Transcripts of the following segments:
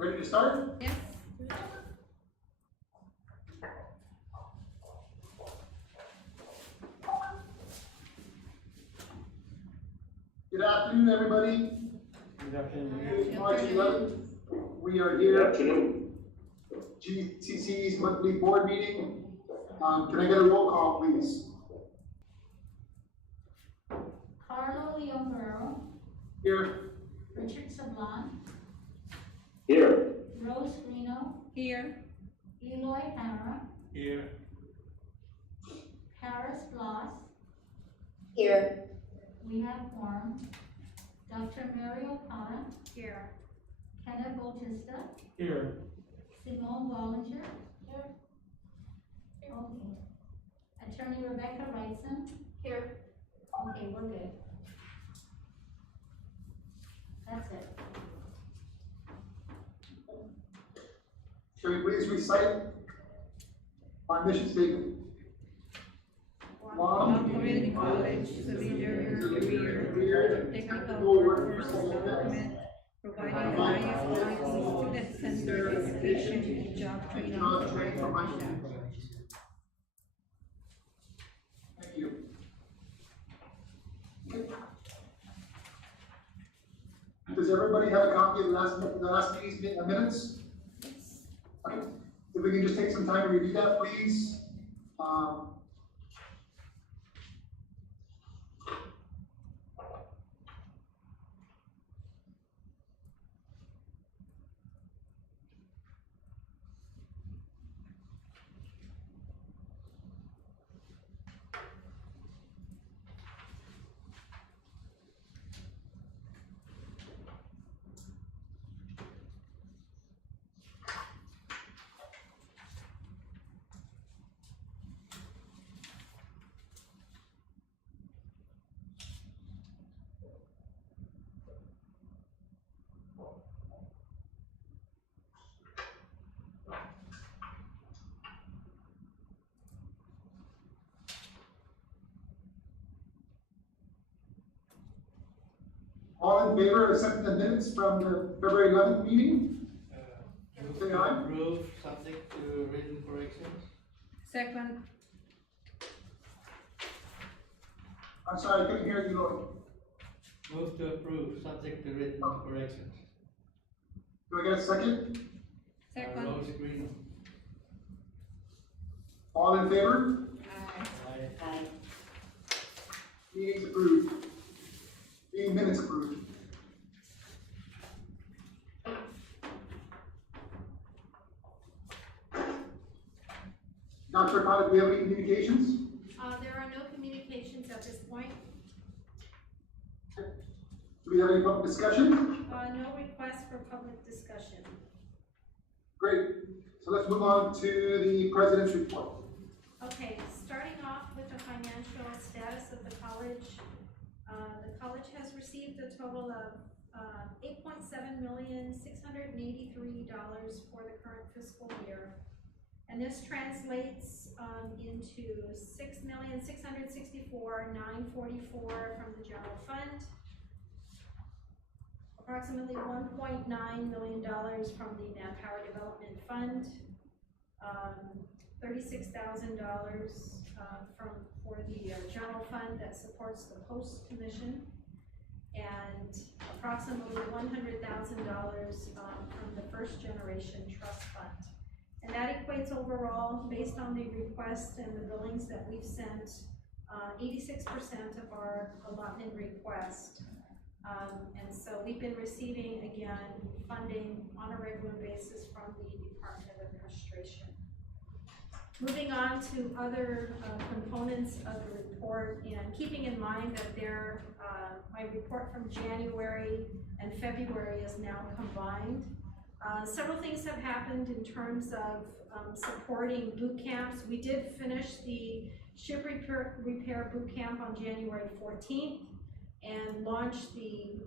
Ready to start? Yes. Good afternoon, everybody. Good afternoon. It's March 11th. We are here. GCC's monthly board meeting. Can I get a roll call, please? Carlo Leon Guerrero, Here. Richard Sablan, Here. Rose Reno, Here. Eloy Hamara, Here. Paris Bloss, Here. we have quorum. Dr. Mario Pana, Here. Kenneth Bautista, Here. Simone Wallinger. Here. Okay. Attorney Rebecca Wrightson. Here. Okay, we're good. That's it. Shall we please recite our mission statement? One community college, subsidiary career, technical workforce development, providing the highest quality student-centered education and job training program. Thank you. Does everybody have a copy of the last meeting's minutes? Okay. If we can just take some time to review that, please. All in favor of accepting the minutes from the February 11th meeting? Say aye. Approve subject to written corrections. Second. I'm sorry, I couldn't hear you, Lloyd. Move to approve subject to written corrections. Do I get a second? Second. Rose Green. All in favor? Aye. Meeting's approved. Meeting minutes approved. Dr. Potter, do we have any communications? There are no communications at this point. Do we have any public discussion? No request for public discussion. Great. So let's move on to the president's report. Okay, starting off with the financial status of the college. The college has received a total of $8.7,683 for the current fiscal year. And this translates into $6,664,944 from the general fund, approximately $1.9 million from the Manpower Development Fund, $36,000 for the general fund that supports the Post Commission, and approximately $100,000 from the First Generation Trust Fund. And that equates overall, based on the request and the billings that we've sent, 86% of our allotment request. And so we've been receiving, again, funding on a regular basis from the Department of Administration. Moving on to other components of the report, and keeping in mind that my report from January and February is now combined. Several things have happened in terms of supporting boot camps. We did finish the Cip Repair boot camp on January 14th and launched the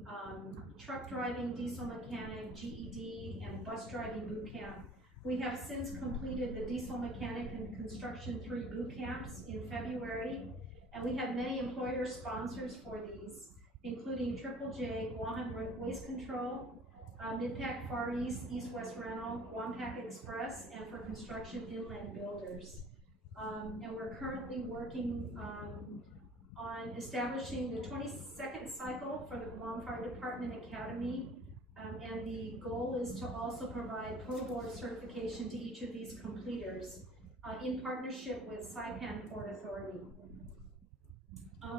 truck driving, diesel mechanic, GED, and bus driving boot camp. We have since completed the diesel mechanic and construction 3 boot camps in February, and we have many employer sponsors for these, including Accjc, Waste Control, Midpack Far East, East-West Rental, Wampac Express, and for construction inland builders. And we're currently working on establishing the 22nd cycle for the Guam Fire Department Academy. And the goal is to also provide Pro Board certification to each of these completers in partnership with Saipan Port Authority.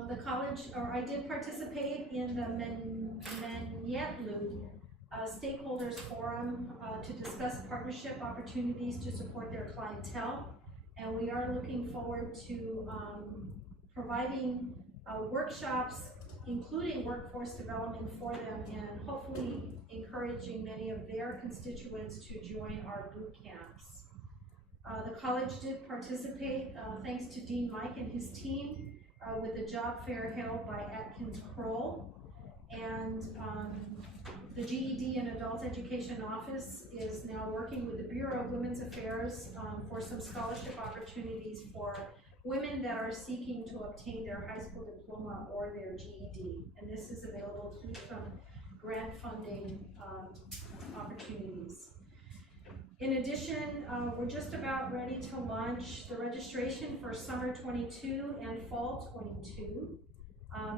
The college, or I did participate in the Manyetlu Stakeholders Forum to discuss partnership opportunities to support their clientele. And we are looking forward to providing workshops, including workforce development for them, and hopefully encouraging many of their constituents to join our boot camps. The college did participate, thanks to Dean Mike and his team, with the job fair held by Atkins Kroll. And the GED and Adult Education Office is now working with the Bureau of Women's Affairs for some scholarship opportunities for women that are seeking to obtain their high school diploma or their GED. And this is available through some grant funding opportunities. In addition, we're just about ready to launch the registration for summer 22 and fall 22.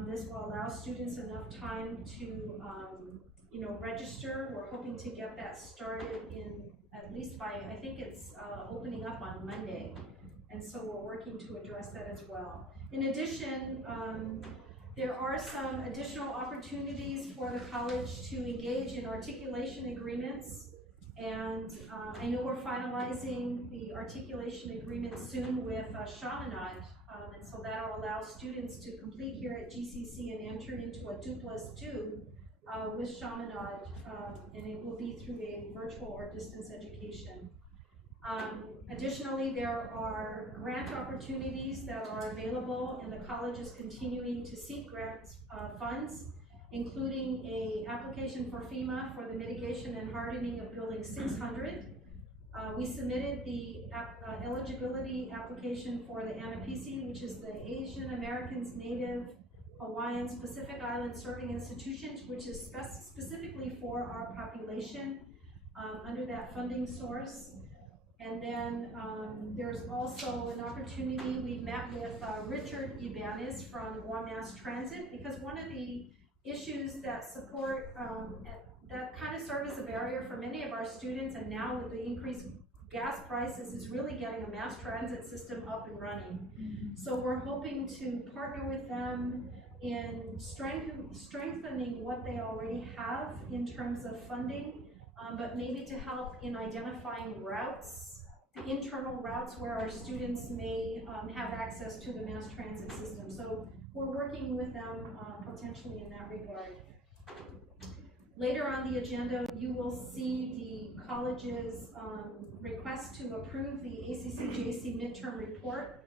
This will allow students enough time to register. We're hoping to get that started in at least by, I think it's opening up on Monday. And so we're working to address that as well. In addition, there are some additional opportunities for the college to engage in articulation agreements. And I know we're finalizing the articulation agreement soon with Chaminade. And so that'll allow students to complete here at GCC and enter into a 2+2 with Chaminade, and it will be through a virtual or distance education. Additionally, there are grant opportunities that are available, and the college is continuing to seek grant funds, including a application for FEMA for the mitigation and hardening of Building 600. We submitted the eligibility application for the ANAPISI, which is the Asian Americans, Native, Hawaiians, Pacific Island Serving Institutions, which is specifically for our population under that funding source. And then there's also an opportunity. We met with Richard Ibanez from Guam Mass Transit, because one of the issues that support that kind of serve as a barrier for many of our students, and now with the increased gas prices, is really getting a mass transit system up and running. So we're hoping to partner with them in strengthening what they already have in terms of funding, but maybe to help in identifying routes, the internal routes where our students may have access to the mass transit system. So we're working with them potentially in that regard. Later on the agenda, you will see the college's request to approve the Accjc Midterm Report.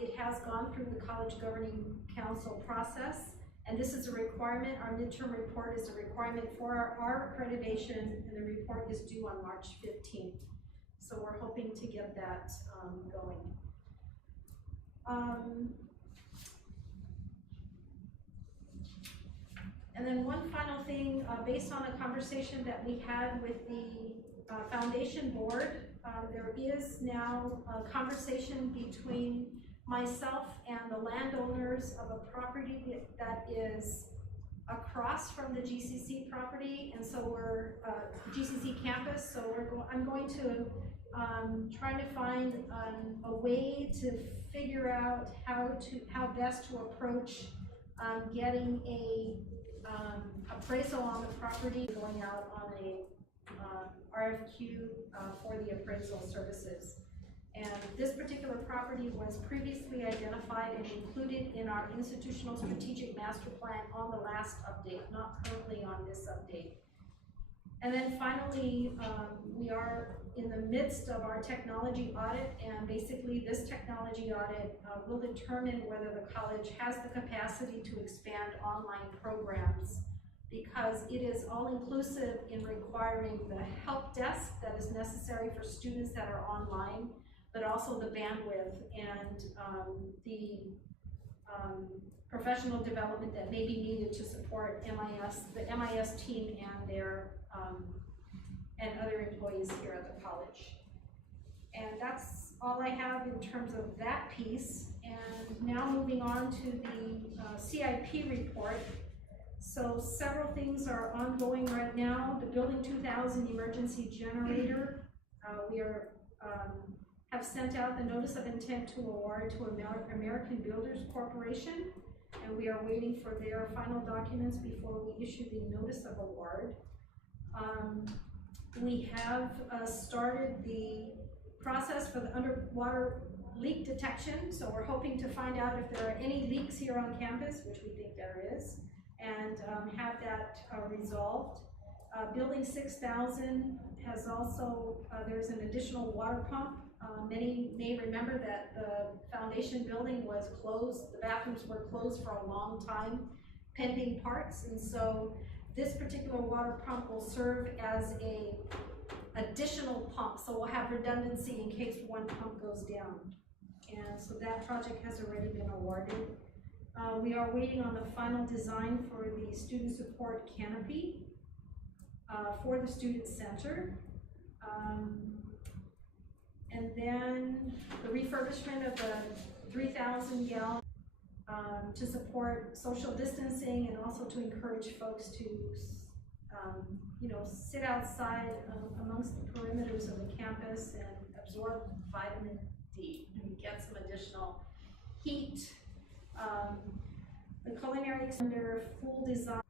It has gone through the College Governing Council process, and this is a requirement. Our midterm report is a requirement for our accreditation, and the report is due on March 15th. So we're hoping to get that going. And then one final thing, based on a conversation that we had with the foundation board, there is now a conversation between myself and the landowners of a property that is across from the GCC property, and so we're GCC campus. So I'm going to try to find a way to figure out how best to approach getting a appraisal on the property, going out on a RFQ for the appraisal services. And this particular property was previously identified and included in our institutional strategic master plan on the last update, not currently on this update. And then finally, we are in the midst of our technology audit, and basically this technology audit will determine whether the college has the capacity to expand online programs, because it is all-inclusive in requiring the help desk that is necessary for students that are online, but also the bandwidth and the professional development that may be needed to support the MIS team and their, and other employees here at the college. And that's all I have in terms of that piece. And now moving on to the CIP report. So several things are ongoing right now. The Building 2000 emergency generator, we are have sent out the notice of intent to award to American Builders Corporation, and we are waiting for their final documents before we issue the notice of award. We have started the process for the underwater leak detection, so we're hoping to find out if there are any leaks here on campus, which we think there is, and have that resolved. Building 6000 has also, there's an additional water pump. Many may remember that the foundation building was closed, the bathrooms were closed for a long time, pending parts, and so this particular water pump will serve as a additional pump, so we'll have redundancy in case one pump goes down. And so that project has already been awarded. We are waiting on the final design for the student support canopy for the student center. And then the refurbishment of the 3,000 gallon to support social distancing and also to encourage folks to you know, sit outside amongst the perimeters of the campus and absorb vitamin D and get some additional heat. The culinary center full design,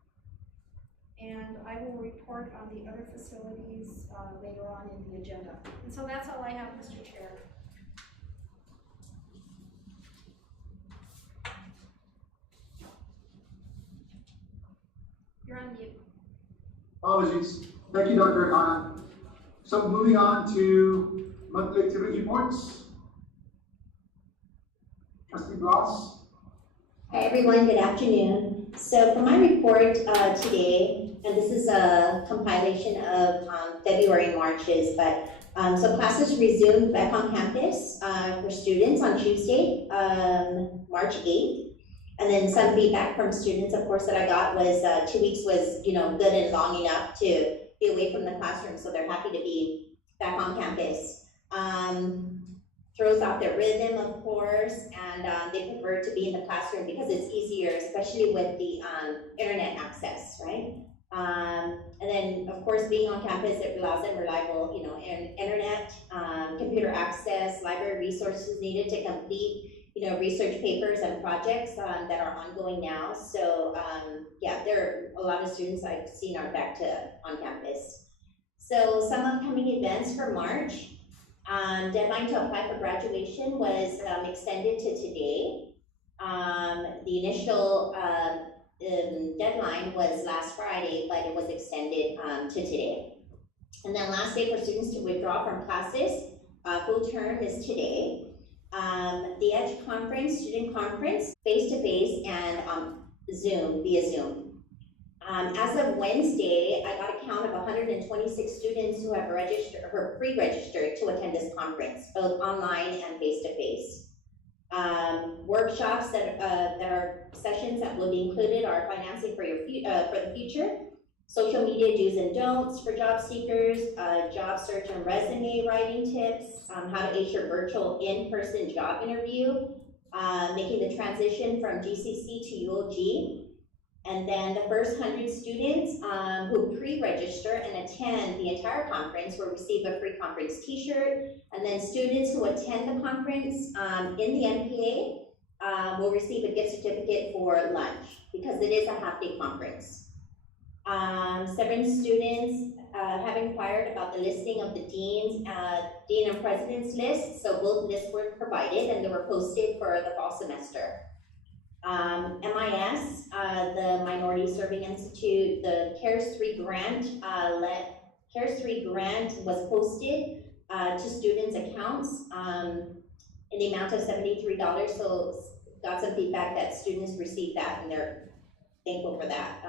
and I will report on the other facilities later on in the agenda. And so that's all I have, Mr. Chair. You're on mute. Apologies. Thank you, Dr. Akana. So moving on to monthly activity reports. Trustee Ross. Hi, everyone. Good afternoon. So for my report today, and this is a compilation of February and March's, but so classes resumed back on campus for students on Tuesday, March 8th. And then some feedback from students, of course, that I got was 2 weeks was, you know, good and long enough to be away from the classroom, so they're happy to be back on campus. Throws off their rhythm, of course, and they prefer to be in the classroom because it's easier, especially with the internet access, right? And then, of course, being on campus, it allows them reliable, you know, internet, computer access, library resources needed to complete, you know, research papers and projects that are ongoing now. So, yeah, there are a lot of students I've seen are back to on campus. So, some upcoming events for March. Deadline to apply for graduation was extended to today. The initial deadline was last Friday, but it was extended to today. And then last day for students to withdraw from classes, full term is today. The EDGE conference, student conference, face-to-face and Zoom, via Zoom. As of Wednesday, I got a count of 126 students who have registered or pre-registered to attend this conference, both online and face-to-face. Workshops that are sessions that will be included are financing for the future, social media do's and don'ts for job seekers, job search and resume writing tips, how to ace your virtual in-person job interview, making the transition from GCC to UOG. And then the first 100 students who pre-register and attend the entire conference will receive a free conference t-shirt. And then students who attend the conference in the MPA will receive a gift certificate for lunch because it is a half-day conference. 7 students have inquired about the listing of the dean and president's list. So both lists were provided and they were posted for the fall semester. MIS, the Minority Serving Institute, the CARES 3 grant, CARES 3 grant was posted to students' accounts in the amount of $73. So got some feedback that students received that and they're thankful for that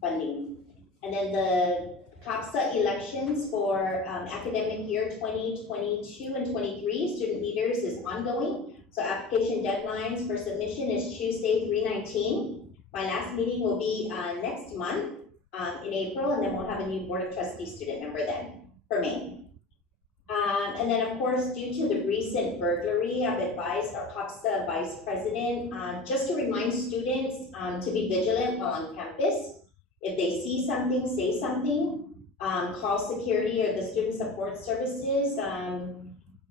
funding. And then the CAPSA elections for academic year 2022 and 23, student leaders is ongoing. So application deadlines for submission is Tuesday, 3/19. My last meeting will be, next month, in April, and then we'll have a new Board of Trustees student member then, for May. And then, of course, due to the recent burglary, I've advised our COPSA Vice President, just to remind students, to be vigilant while on campus. If they see something, say something, call security or the student support services.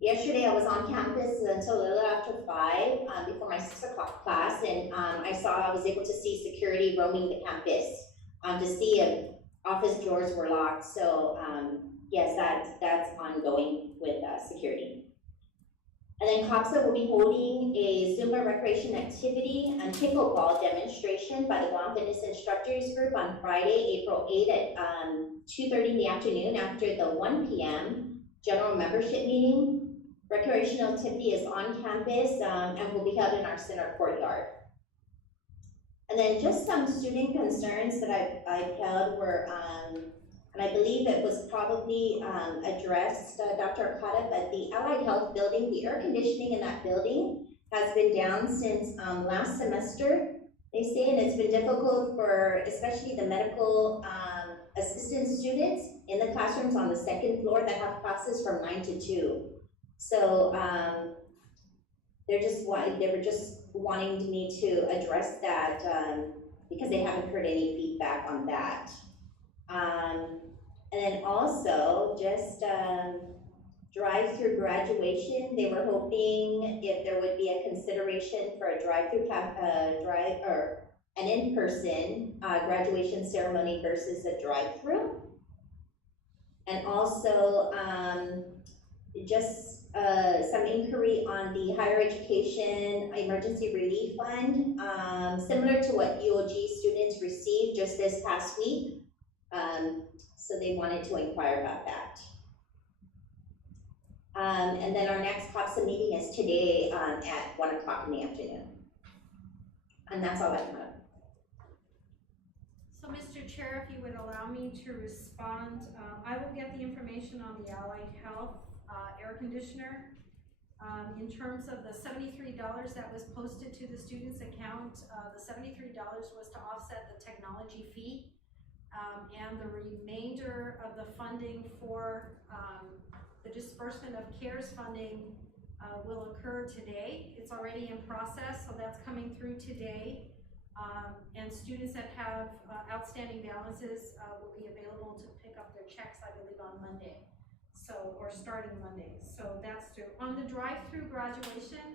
Yesterday, I was on campus until a little after 5, before my 6 o'clock class, and I was able to see security roaming the campus, to see if office doors were locked. So, yes, that's ongoing with security. And then COPSA will be holding a Zumba recreation activity and pickleball demonstration by the Guam Fitness Instructors Group on Friday, April 8th at 2:30 in the afternoon after the 1 p.m. general membership meeting. Recreational activity is on campus and will be held in our center courtyard. And then just some student concerns that I've held were, and I believe it was probably addressed, Dr. Okada, but the Allied Health building, the air conditioning in that building has been down since last semester, they say, and it's been difficult for especially the medical assistant students in the classrooms on the second floor that have classes from 9 to 2. So they were just wanting me to address that because they haven't heard any feedback on that. And then also just drive-through graduation. They were hoping if there would be a consideration for a drive-through or an in-person graduation ceremony versus a drive-through. And also just some inquiry on the higher education emergency relief fund, similar to what UOG students received just this past week. So they wanted to inquire about that. And then our next COPSA meeting is today at 1 o'clock in the afternoon. And that's all I have. So, Mr. Chair, if you would allow me to respond, I will get the information on the Allied Health air conditioner. In terms of the $73 that was posted to the student's account, the $73 was to offset the technology fee, and the remainder of the funding for the disbursement of CARES funding will occur today. It's already in process, so that's coming through today. And students that have outstanding balances will be available to pick up their checks, I believe, on Monday. So, or starting Monday. So that's true. On the drive-through graduation,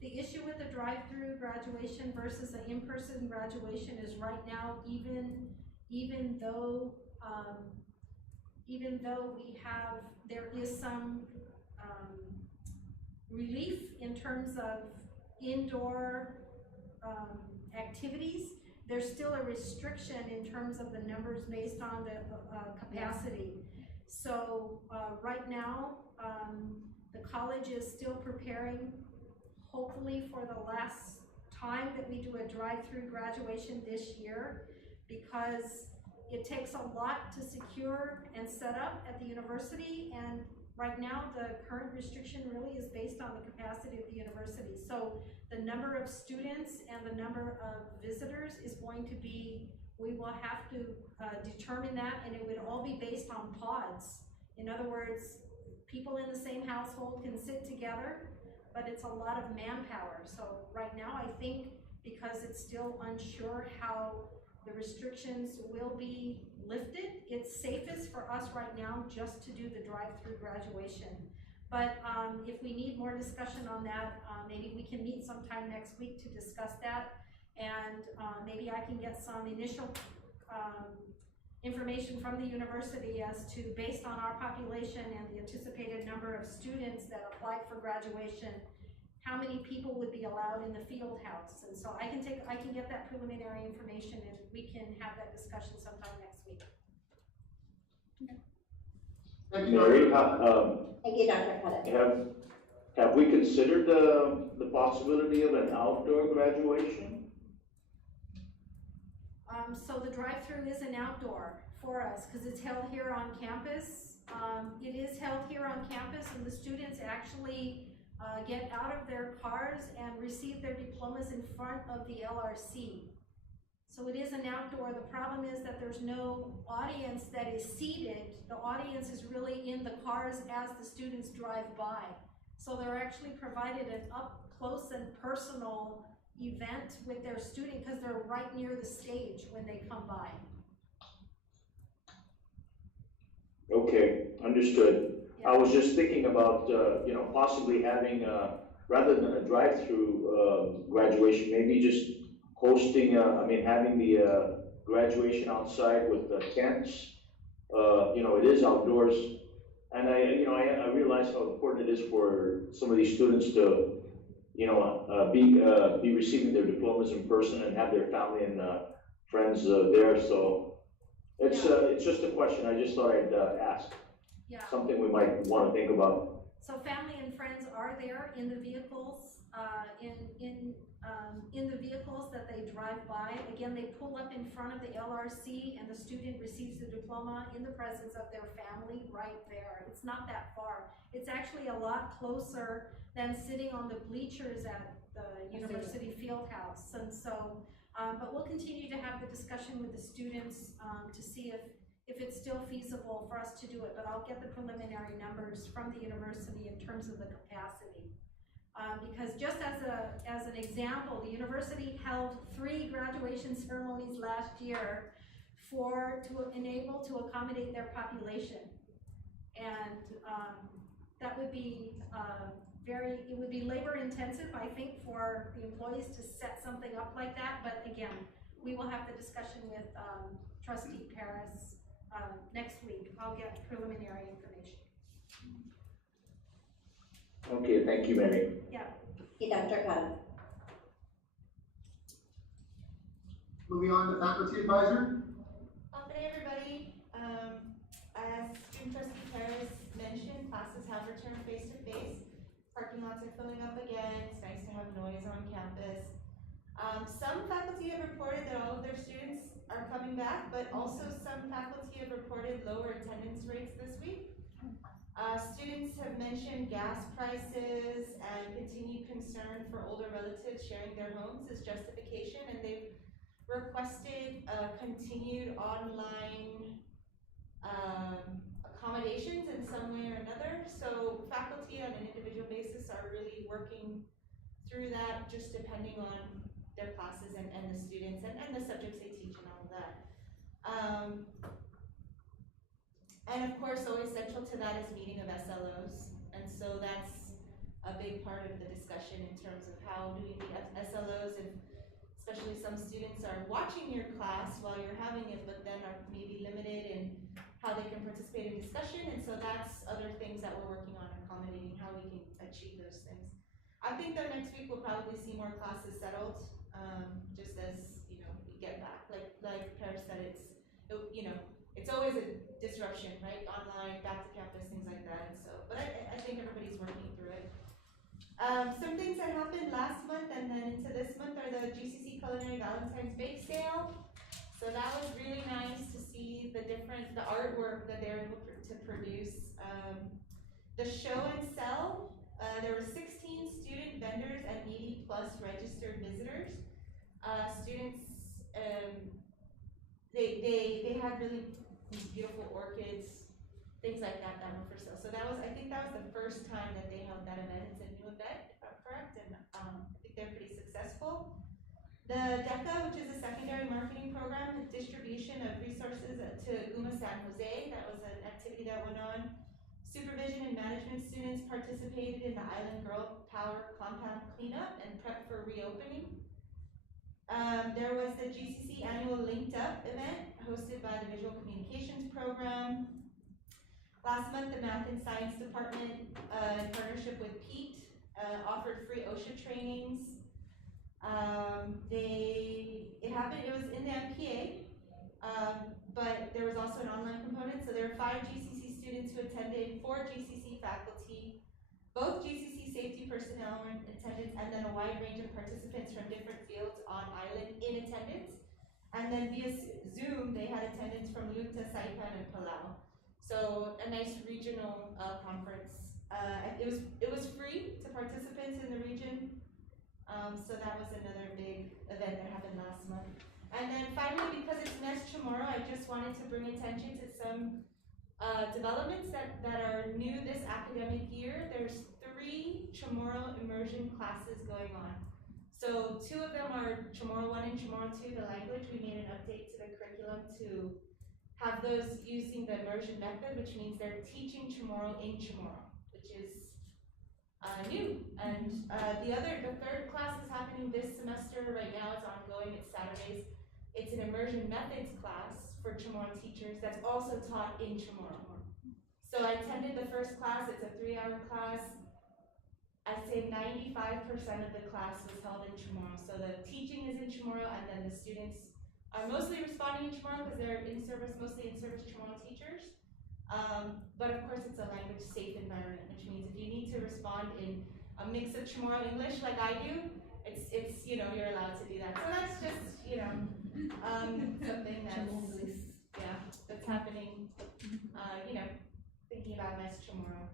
the issue with the drive-through graduation versus an in-person graduation is right now, even though there is some relief in terms of indoor activities, there's still a restriction in terms of the numbers based on the capacity. So right now, the college is still preparing, hopefully for the last time that we do a drive-through graduation this year, because it takes a lot to secure and set up at the university, and right now the current restriction really is based on the capacity of the university. So the number of students and the number of visitors is going to be, we will have to determine that, and it would all be based on pods. In other words, people in the same household can sit together, but it's a lot of manpower. So right now, I think because it's still unsure how the restrictions will be lifted, it's safest for us right now just to do the drive-through graduation. But if we need more discussion on that, maybe we can meet sometime next week to discuss that. And maybe I can get some initial information from the university as to, based on our population and the anticipated number of students that applied for graduation, how many people would be allowed in the field house. And so I can get that preliminary information, and we can have that discussion sometime next week. Thank you, Mary, Thank you, Dr. Okada. have we considered the possibility of an outdoor graduation? So the drive-through is an outdoor for us because it's held here on campus. It is held here on campus, and the students actually get out of their cars and receive their diplomas in front of the LRC. So it is an outdoor. The problem is that there's no audience that is seated. The audience is really in the cars as the students drive by. So they're actually provided an up close and personal event with their student because they're right near the stage when they come by. Okay, understood. Yeah. I was just thinking about, possibly having, rather than a drive-through, graduation, maybe just hosting, having the, graduation outside with the tents. It is outdoors. And I realize how important it is for some of these students to, be receiving their diplomas in person and have their family and, friends, there, so. It's just a question, I just thought I'd, ask. Yeah. Something we might wanna think about. So family and friends are there in the vehicles, in the vehicles that they drive by. Again, they pull up in front of the LRC and the student receives the diploma in the presence of their family right there. It's not that far. It's actually a lot closer than sitting on the bleachers at the University Fieldhouse. And so, but we'll continue to have the discussion with the students to see if it's still feasible for us to do it, but I'll get the preliminary numbers from the university in terms of the capacity. Because just as an example, the university held 3 graduation ceremonies last year to enable to accommodate their population. And that would be it would be labor intensive, I think, for the employees to set something up like that, but again, we will have the discussion with Trustee Paris next week. I'll get preliminary information. Okay, thank you, Mary. Yeah. Okay, Dr. Cotto. Moving on to faculty advisor. Good day, everybody. As Student Trustee Paris mentioned, classes have returned face-to-face. Parking lots are filling up again. It's nice to have noise on campus. Some faculty have reported that all of their students are coming back, but also some faculty have reported lower attendance rates this week. Students have mentioned gas prices and continued concern for older relatives sharing their homes as justification, and they've requested continued online accommodations in some way or another. So faculty on an individual basis are really working through that, just depending on their classes and the students and the subjects they teach and all of that. And of course, always central to that is meeting of SLOs. And so that's a big part of the discussion in terms of how do we meet SLOs, if especially some students are watching your class while you're having it, but then are maybe limited in how they can participate in discussion. And so that's other things that we're working on, accommodating how we can achieve those things. I think that next week we'll probably see more classes settled, just as, we get back. Like Paris said, it's always a disruption, right? Online, back to campus, things like that. And so, but I think everybody's working through it. Some things that happened last month and then into this month are the GCC Culinary Valentine's Bake Sale. So that was really nice to see the artwork that they're able to produce. The show and sell, there were 16 student vendors and 80 plus registered visitors. Students, they had really beautiful orchids, things like that were for sale. So I think that was the first time that they held that event. It's a new event, if I'm correct, and I think they're pretty successful. The DECA, which is a secondary marketing program, the distribution of resources to UMA San Jose, that was an activity that went on. Supervision and management students participated in the Island Girl Power Compound cleanup and prep for reopening. There was the GCC annual Linked Up event hosted by the Visual Communications Program. Last month, the Math and Science Department, in partnership with Pete, offered free OSHA trainings. It was in the MPA, but there was also an online component. So there were 5 GCC students who attended, 4 GCC faculty, both GCC safety personnel were in attendance, and then a wide range of participants from different fields on island in attendance. And then via Zoom, they had attendance from Lunta, Saipan, and Palau. So a nice regional conference it was free to participants in the region. So that was another big event that happened last month. And then finally, because it's Mes Chamorro, I just wanted to bring attention to some developments that are new this academic year. There's 3 Chamorro immersion classes going on. So 2 of them are Chamorro 1 and Chamorro 2, the language. We made an update to the curriculum to have those using the immersion method, which means they're teaching Chamorro in Chamorro, which is new. And the 3rd class is happening this semester. Right now it's ongoing, it's Saturdays. It's an immersion methods class for Chamorro teachers that's also taught in Chamorro. So I attended the first class, it's a 3-hour class. I'd say 95% of the class was held in Chamorro. So the teaching is in Chamorro, and then the students are mostly responding in Chamorro because they're mostly in service Chamorro teachers. But of course it's a language safe environment, which means if you need to respond in a mix of Chamorro English like I do, it's you're allowed to do that. So that's just, something that's happening, thinking about Mes Chamorro,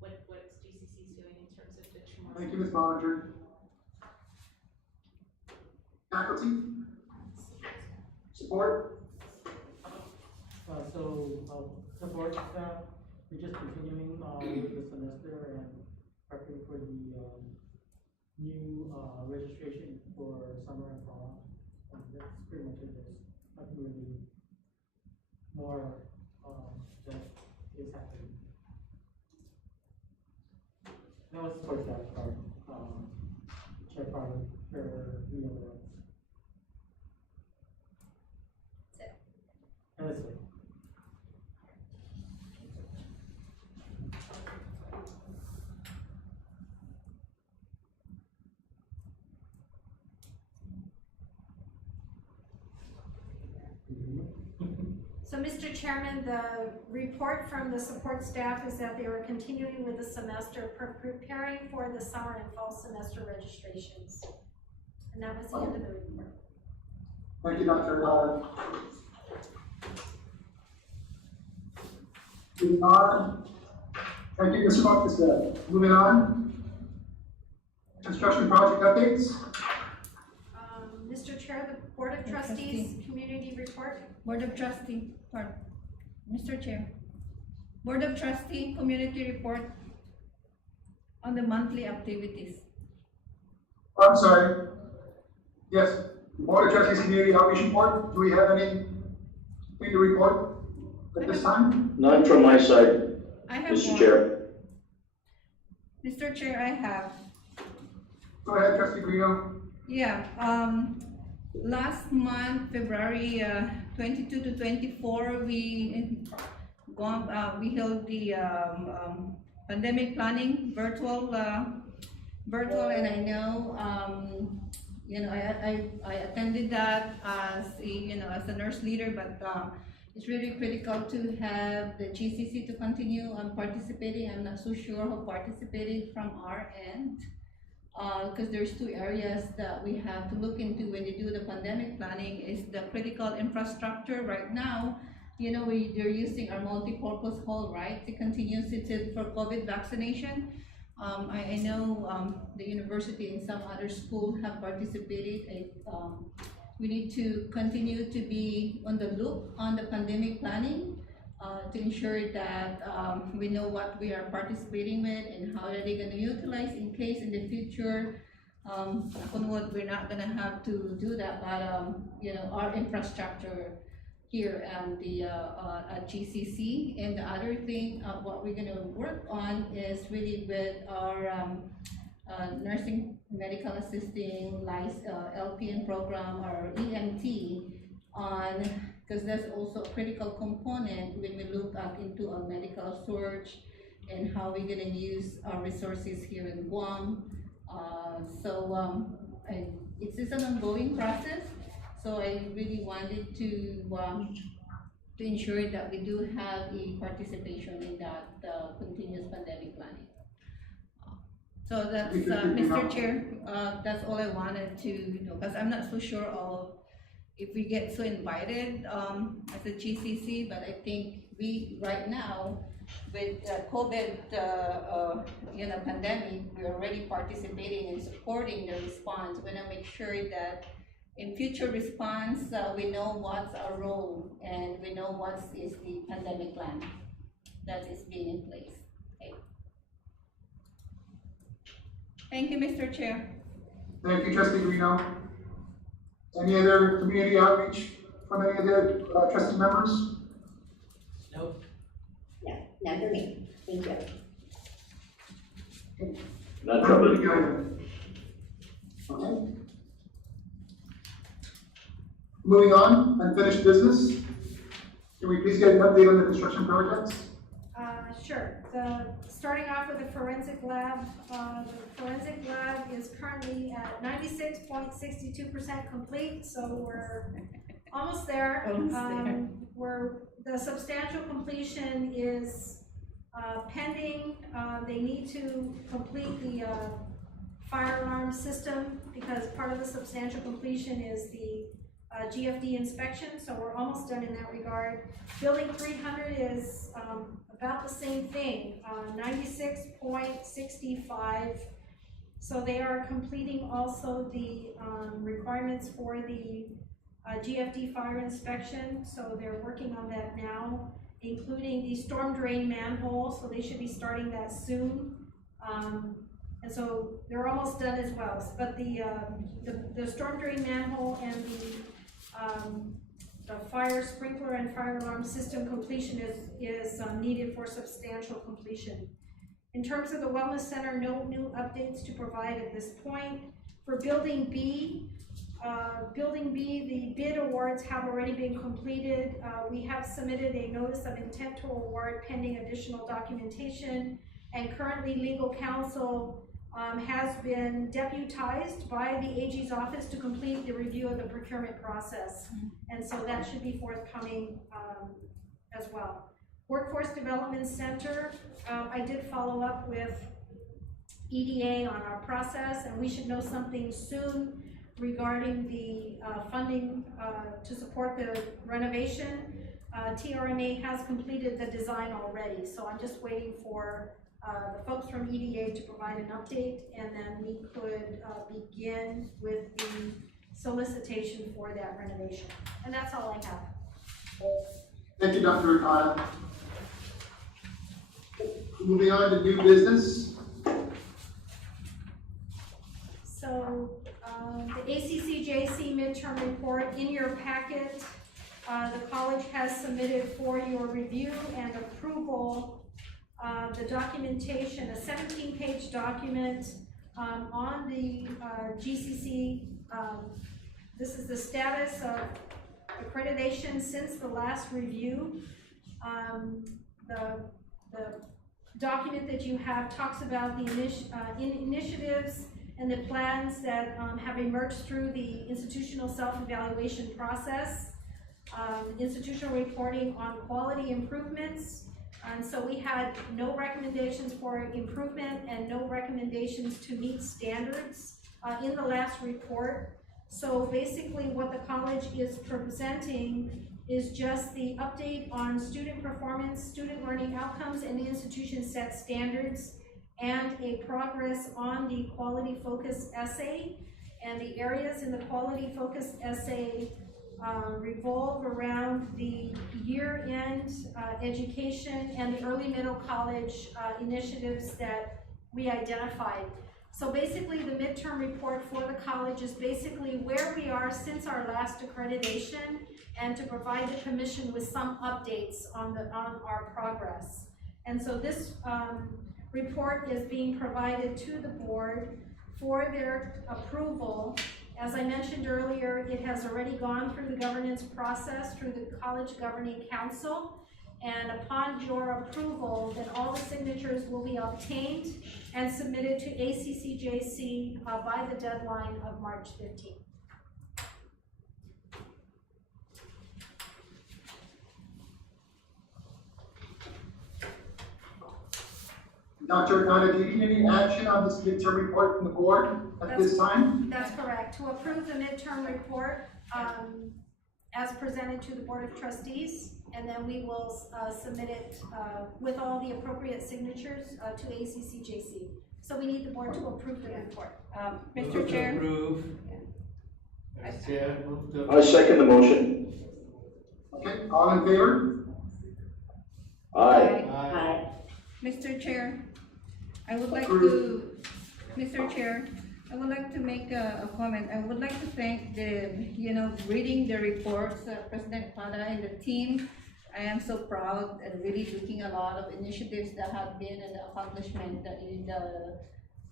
what GCC is doing in terms of the Chamorro. Thank you, Ms. Monitor. Faculty? Support? Support staff, we're just continuing with the semester and preparing for the new registration for summer and fall. And that's pretty much it. There's nothing really more that is happening. That was support staff part, chair part for the other ones. That's it. So, Mr. Chairman, the report from the support staff is that they were continuing with the semester, preparing for the summer and fall semester registrations. And that was the end of the report. Thank you, Dr. Moving on. Thank you, Mr. Marcus. Moving on. Construction project updates. Mr. Chair, the Board of Trustees Community Report. Board of Trustee, Mr. Chair. Board of Trustee Community Report on the monthly activities. I'm sorry. Yes, Board of Trustees Community Outreach Report. Do we have anything to report at this time? None from my side, I have Mr. one. Chair. Mr. Chair, I have. Go ahead, Trustee Greeno. Yeah, last month, February 22 to 24, we held the pandemic planning virtual, and I know, I attended that as a nurse leader, but it's really critical to have the GCC to continue participating. I'm not so sure who participated from our end. Because there's 2 areas that we have to look into when you do the pandemic planning is the critical infrastructure. Right now, they're using our multi-purpose hall, right, to continue for COVID vaccination. I know the university and some other schools have participated. We need to continue to be on the loop on the pandemic planning to ensure that we know what we are participating with and how are they going to utilize in case in the future we're not going to have to do that, but our infrastructure here and the at GCC. And the other thing what we're going to work on is really with our nursing medical assisting LPN program or EMT on, because that's also a critical component when we look into a medical search and how we're going to use our resources here in Guam. It's an ongoing process, so I really wanted to ensure that we do have a participation in that continuous pandemic planning. So that's, Mr. Chair, that's all I wanted to know, because I'm not so sure of if we get so invited, as a GCC, but I think we, right now, with COVID, pandemic, we're already participating and supporting the response. We wanna make sure that in future response, we know what's our role and we know what is the pandemic plan that is being in place. Okay. Thank you, Mr. Chair. Thank you, Trustee Guino. Any other community outreach from any of the trustee members? Nope. Yeah, not for me. Thank you. None from me. Okay. Moving on, unfinished business. Can we please get an update on the construction projects? Sure. Starting off with the forensic lab, the forensic lab is currently at 96.62% complete, so we're almost there. The substantial completion is pending. They need to complete the fire alarm system because part of the substantial completion is the GFD inspection, so we're almost done in that regard. Building 300 is about the same thing, 96.65. So they are completing also the requirements for the GFD fire inspection, so they're working on that now, including the storm drain manhole, so they should be starting that soon. And so they're almost done as well, but the storm drain manhole and the fire sprinkler and fire alarm system completion is needed for substantial completion. In terms of the wellness center, no new updates to provide at this point. For building B, the bid awards have already been completed. We have submitted a notice of intent to award pending additional documentation, and currently legal counsel has been deputized by the AG's office to complete the review of the procurement process. And so that should be forthcoming as well. Workforce Development Center, I did follow up with EDA on our process, and we should know something soon regarding the funding to support the renovation. TRMA has completed the design already, so I'm just waiting for the folks from EDA to provide an update, and then we could begin with the solicitation for that renovation. And that's all I have. Thank you, Dr. Okada. Moving on to new business. So the Accjc midterm report in your packet, the college has submitted for your review and approval the documentation, a 17-page document on the GCC. This is the status of accreditation since the last review. The document that you have talks about the initiatives and the plans that have emerged through the institutional self-evaluation process, institutional reporting on quality improvements. And so we had no recommendations for improvement and no recommendations to meet standards in the last report. So basically what the college is presenting is just the update on student performance, student learning outcomes, and the institution set standards, and a progress on the quality focus essay. And the areas in the quality focus essay revolve around the year-end education and the early middle college initiatives that we identified. So basically the midterm report for the college is basically where we are since our last accreditation, and to provide the commission with some updates on our progress. And so this report is being provided to the board for their approval. As I mentioned earlier, it has already gone through the governance process through the College Governing Council, and upon your approval, then all the signatures will be obtained and submitted to Accjc by the deadline of March 15th. Dr. Okada, do you need any action on this midterm report from the board at this time? That's correct. To approve the midterm report, as presented to the Board of Trustees, and then we will submit it with all the appropriate signatures to ACCJC. So we need the board to approve the report. Mr. Chair, Approve. As chair, move to. I second the motion. Okay, all in favor? Aye. Aye. Mr. Chair, I would like Approve. to, Mr. Chair, I would like to make a comment. I would like to thank reading the reports, President Pada and the team. I am so proud and really looking a lot of initiatives that have been and the accomplishment that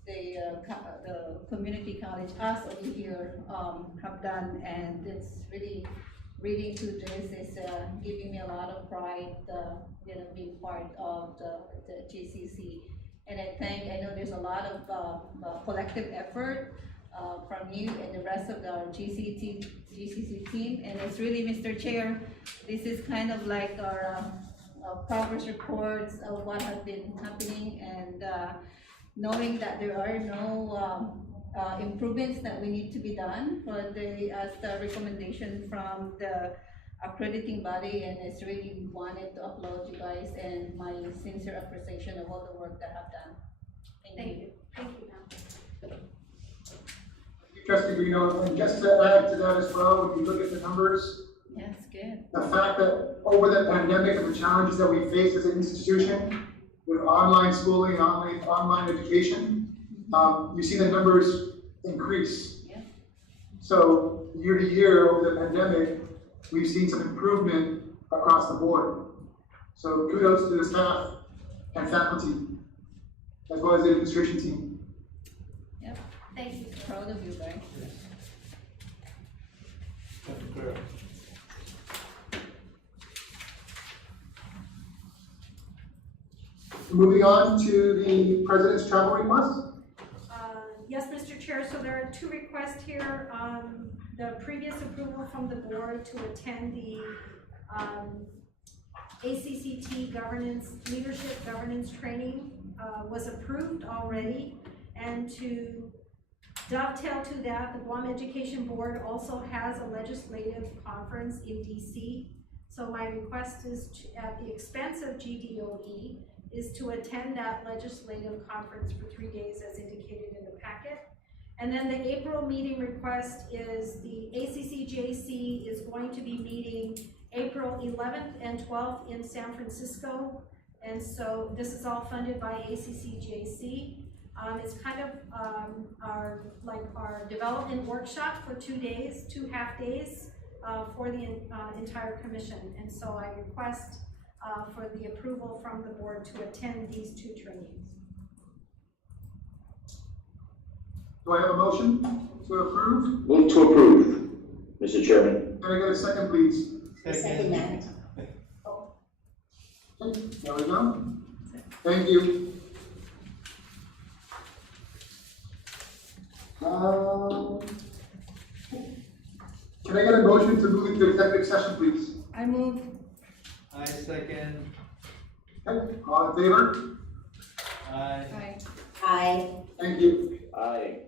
the community college, us over here, have done, and it's really, reading through this is giving me a lot of pride, being part of the GCC. And I know there's a lot of collective effort from you and the rest of our GCC team, and it's really, Mr. Chair, this is kind of like our progress reports of what has been happening, and knowing that there are no improvements that we need to be done as the recommendation from the accrediting body, and it's really wanted to applaud you guys and my sincere appreciation of all the work that I've done. Thank you. Thank you, ma'am. Trustee Greeno, and just to add to that as well, if you look at the numbers, Yes, good. the fact that over the pandemic and the challenges that we faced as an institution with online schooling, online education, you see the numbers increase. Yeah. So year to year over the pandemic, we've seen some improvement across the board. So kudos to the staff and faculty, as well as the administration team. Yep, Thank you. proud of you guys. Concur. Moving on to the president's travel request. Yes, Mr. Chair, so there are two requests here. The previous approval from the board to attend the ACCT leadership governance training was approved already. And to dovetail to that, the Guam Education Board also has a legislative conference in DC. So my request is at the expense of GDOE, is to attend that legislative conference for 3 days as indicated in the packet. And then the April meeting request is the ACCJC is going to be meeting April 11th and 12th in San Francisco. And so this is all funded by ACCJC. It's kind of our development workshop for 2 days, 2 half days for the entire commission. And so I request for the approval from the board to attend these 2 trainings. Do I have a motion to approve? Move to approve, Mr. Chairman. Can I get a second, please? Second that. Okay, there we go. Thank you. Can I get a motion to move into executive session, please? I move. I second. Okay, all in favor? Aye. Aye. Aye. Thank you. Aye.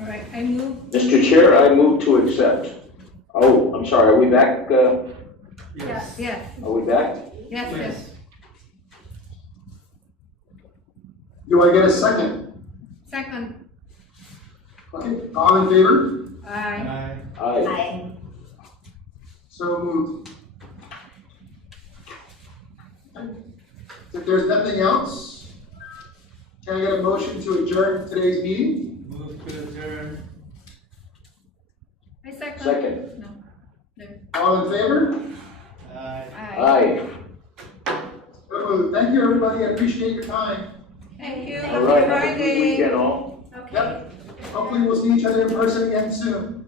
All right, I move, Mr. Chair, I move to accept. Oh, I'm sorry, are we back? Yes. yes, Are we back? yes, yes. Do I get a second? Second, Okay, all in favor? aye. Aye. Aye. Aye. So moved. Okay. If there's nothing else, can I get a motion to adjourn today's meeting? Move to adjourn. I second. Second. No, there, All in favor? Aye. aye. Aye. So moved. Thank you, everybody. I appreciate your time. Thank you, All happy right, have a good Friday. weekend all. Okay. Yep. Hopefully we'll see each other in person again soon.